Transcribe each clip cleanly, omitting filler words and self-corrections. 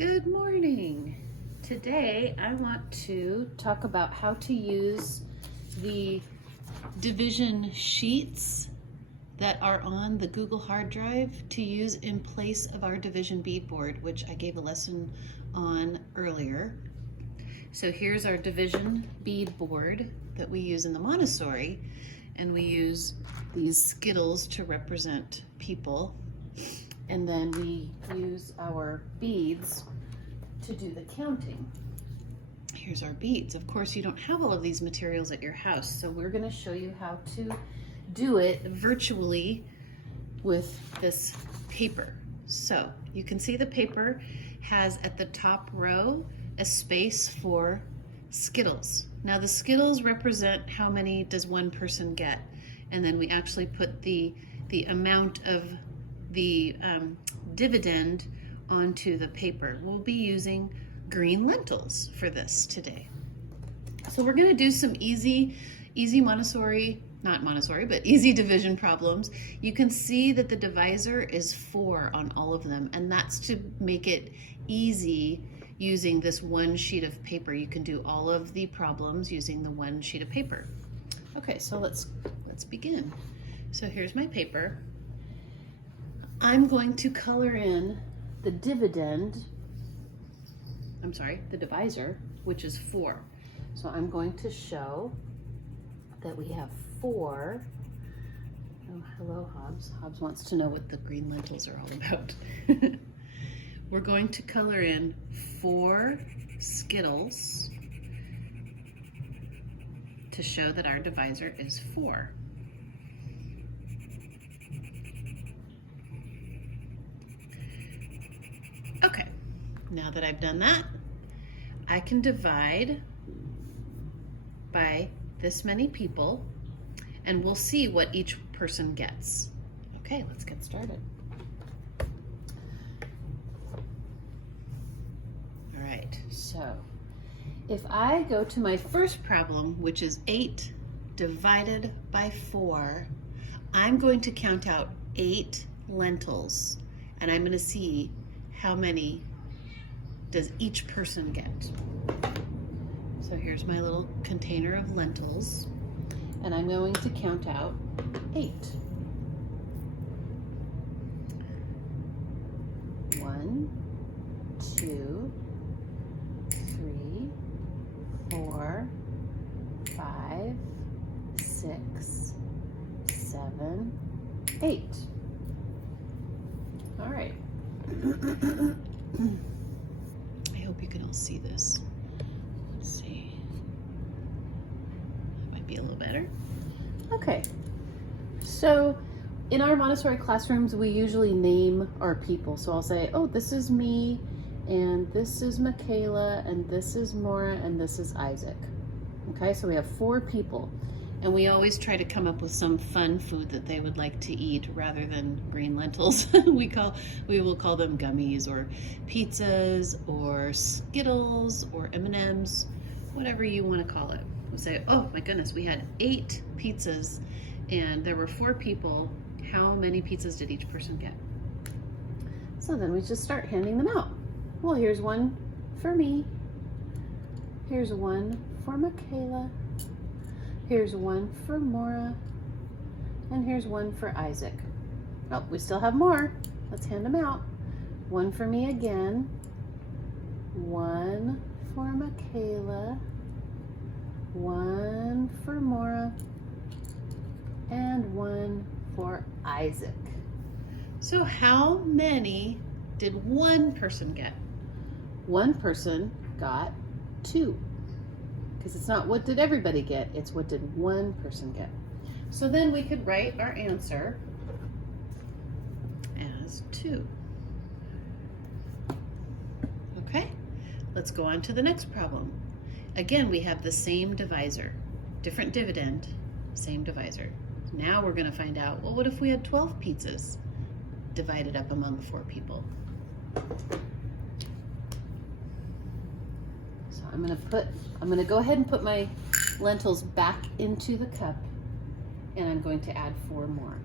Good morning. Today I want to talk about how to use the division sheets that are on the Google hard drive to use in place of our division bead board, which I gave a lesson on earlier. So here's our division bead board that we use in the Montessori, and we use these Skittles to represent people. And then we use our beads to do the counting. Here's our beads. Of course, you don't have all of these materials at your house, so we're going to show you how to do it virtually with this paper. So you can see the paper has at the top row a space for Skittles. Now the Skittles represent how many does one person get, and then we actually put the amount of the dividend onto the paper. We'll be using green lentils for this today. So we're going to do some easy Montessori, not Montessori, but easy division problems. You can see that the divisor is 4 on all of them, and that's to make it easy using this one sheet of paper. You can do all of the problems using the one sheet of paper. Okay, so let's begin. So here's my paper. I'm going to color in the divisor, which is 4. So I'm going to show that we have 4. Oh, hello, Hobbs. Hobbs wants to know what the green lentils are all about. We're going to color in 4 Skittles to show that our divisor is 4. Okay, now that I've done that, I can divide by this many people, and we'll see what each person gets. Okay, let's get started. All right, so if I go to my first problem, which is 8 divided by 4, I'm going to count out 8 lentils, and I'm going to see how many does each person get. So here's my little container of lentils, and I'm going to count out 8. 1, 2, 3, 4, 5, 6, 7, 8. All right. I hope you can all see this. Let's see. That might be a little better. Okay. So in our Montessori classrooms, we usually name our people. So I'll say, oh, this is me, and this is Michaela, and this is Maura, and this is Isaac. Okay, so we have 4 people. And we always try to come up with some fun food that they would like to eat rather than green lentils. We will call them gummies or pizzas or Skittles or M&Ms, whatever you want to call it. We'll say, oh my goodness, we had 8 pizzas and there were 4 people. How many pizzas did each person get? So then we just start handing them out. Well, here's one for me. Here's one for Michaela. Here's one for Maura, and here's one for Isaac. Oh, we still have more. Let's hand them out. One for me again, one for Michaela, one for Maura, and one for Isaac. So how many did one person get? One person got 2. Because it's not what did everybody get, it's what did one person get. So then we could write our answer as 2. Okay, let's go on to the next problem. Again, we have the same divisor, different dividend, same divisor. Now we're going to find out, well, what if we had 12 pizzas divided up among 4 people? I'm going to go ahead and put my lentils back into the cup, and I'm going to add 4 more.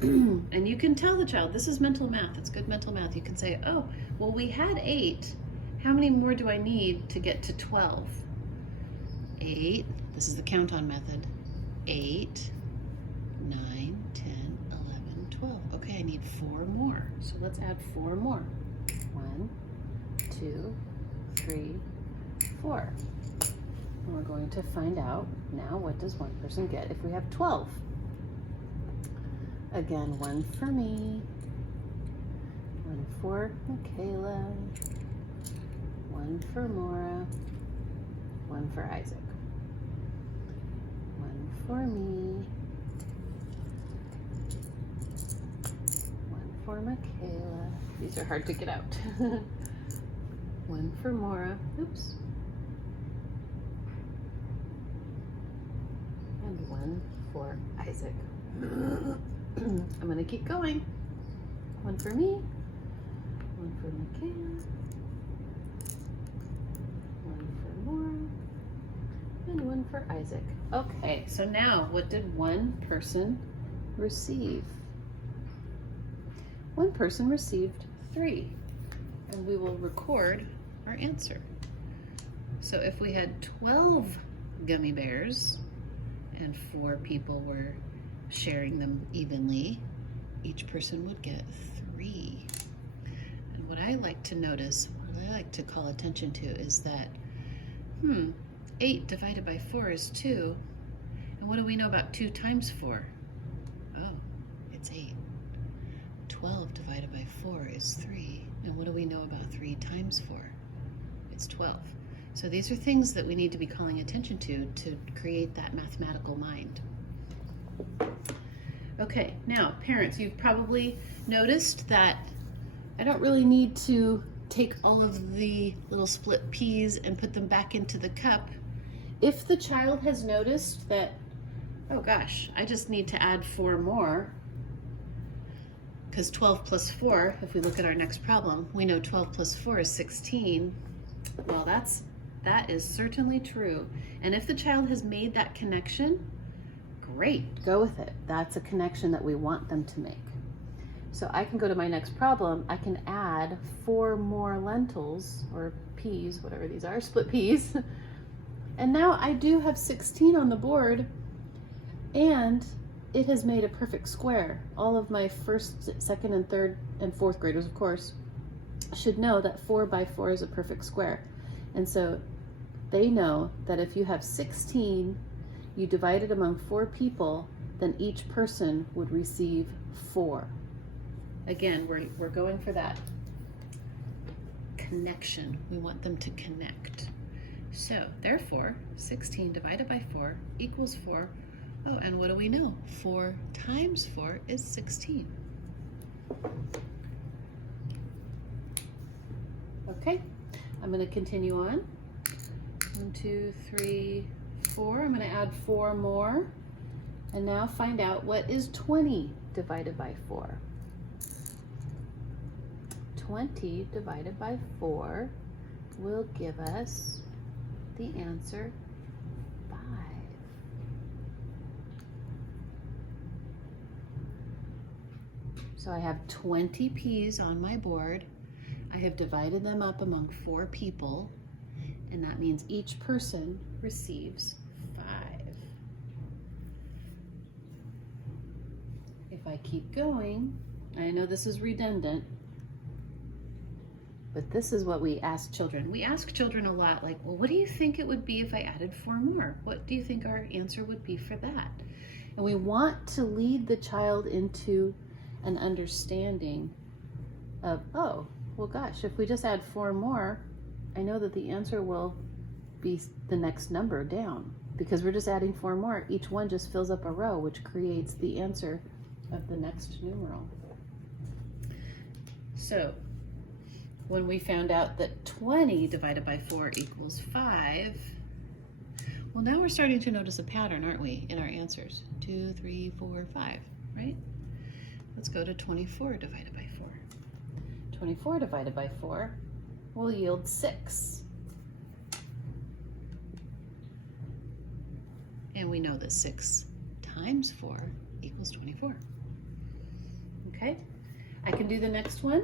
And you can tell the child, this is mental math, it's good mental math. You can say, oh, well, we had 8, How many more do I need to get to 12? 8, this is the count-on method. 8, 9, 10, 11, 12. Okay, I need 4 more. So let's add 4 more. 1, 2, 3, 4. And we're going to find out now, what does one person get if we have 12? Again, 1 for me, 1 for Michaela, 1 for Maura, 1 for Isaac, 1 for me, 1 for Michaela. These are hard to get out. 1 for Maura. Oops. And 1 for Isaac. I'm going to keep going. 1 for me, 1 for Michaela, 1 for Maura, and 1 for Isaac. Okay, so now what did one person receive? One person received 3, and we will record our answer. So if we had 12 gummy bears and 4 people were sharing them evenly, each person would get 3. And what I like to notice, what I like to call attention to is that, 8 divided by 4 is 2. And what do we know about 2 times 4? Oh, it's 8. 12 divided by 4 is 3. And what do we know about 3 times 4? It's 12. So these are things that we need to be calling attention to create that mathematical mind. Okay, now parents, you've probably noticed that I don't really need to take all of the little split peas and put them back into the cup. If the child has noticed that, oh gosh, I just need to add 4 more, because 12 plus 4, if we look at our next problem, we know 12 plus 4 is 16. Well, that is certainly true. And if the child has made that connection, great, go with it. That's a connection that we want them to make. So I can go to my next problem. I can add 4 more lentils or peas, whatever these are, split peas. And now I do have 16 on the board, and it has made a perfect square. All of my first, second, and third, and fourth graders, of course, should know that 4 by 4 is a perfect square. And so they know that if you have 16, you divide it among 4 people, then each person would receive 4. Again, we're going for that connection. We want them to connect. So therefore, 16 divided by 4 equals 4. Oh, and what do we know? 4 times 4 is 16. Okay, I'm going to continue on. 1, 2, 3, 4. I'm going to add 4 more. And now find out what is 20 divided by 4. 20 divided by 4 will give us the answer 5. So I have 20 peas on my board. I have divided them up among 4 people, and that means each person receives 5. If I keep going, I know this is redundant, but this is what we ask children. We ask children a lot, like, well, what do you think it would be if I added 4 more? What do you think our answer would be for that? And we want to lead the child into an understanding of, oh, well, gosh, if we just add 4 more, I know that the answer will be the next number down, because we're just adding 4 more. Each one just fills up a row, which creates the answer of the next numeral. So when we found out that 20 divided by 4 equals 5, well, now we're starting to notice a pattern, aren't we, in our answers? 2, 3, 4, 5, right? Let's go to 24 divided by 4. 24 divided by 4 will yield 6. And we know that 6 times 4 equals 24. Okay, I can do the next one.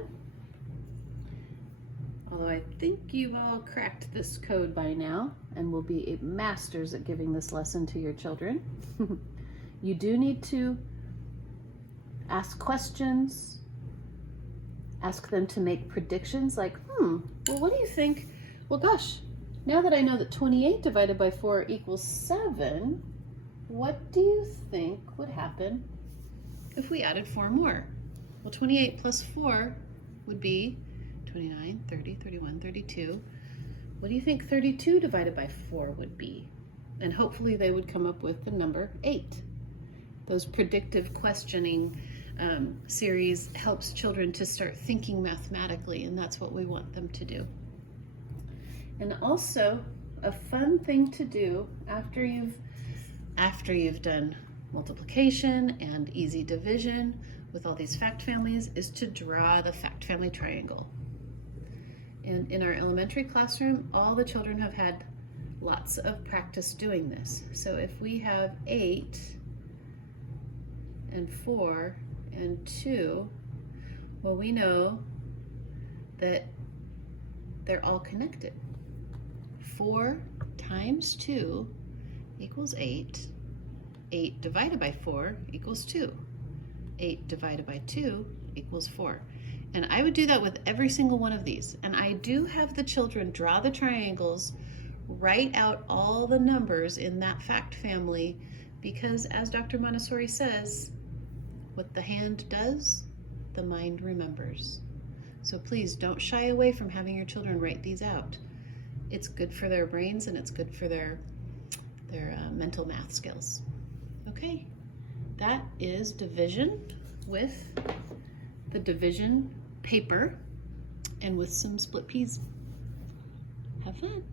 Although I think you've all cracked this code by now and will be masters at giving this lesson to your children. You do need to ask questions, ask them to make predictions like, well, what do you think? Well, gosh, now that I know that 28 divided by 4 equals 7, what do you think would happen if we added 4 more? Well, 28 plus 4 would be 29, 30, 31, 32. What do you think 32 divided by 4 would be? And hopefully they would come up with the number 8. Those predictive questioning series helps children to start thinking mathematically, and that's what we want them to do. And also, a fun thing to do after you've done multiplication and easy division with all these fact families is to draw the fact family triangle. And in our elementary classroom, all the children have had lots of practice doing this. So if we have 8 and 4 and 2, well, we know that they're all connected. 4 times 2 equals 8. 8 divided by 4 equals 2. 8 divided by 2 equals 4. And I would do that with every single one of these. And I do have the children draw the triangles, write out all the numbers in that fact family, because as Dr. Montessori says, what the hand does, the mind remembers. So please don't shy away from having your children write these out. It's good for their brains and it's good for their mental math skills. Okay, that is division with the division paper and with some split peas. Have fun.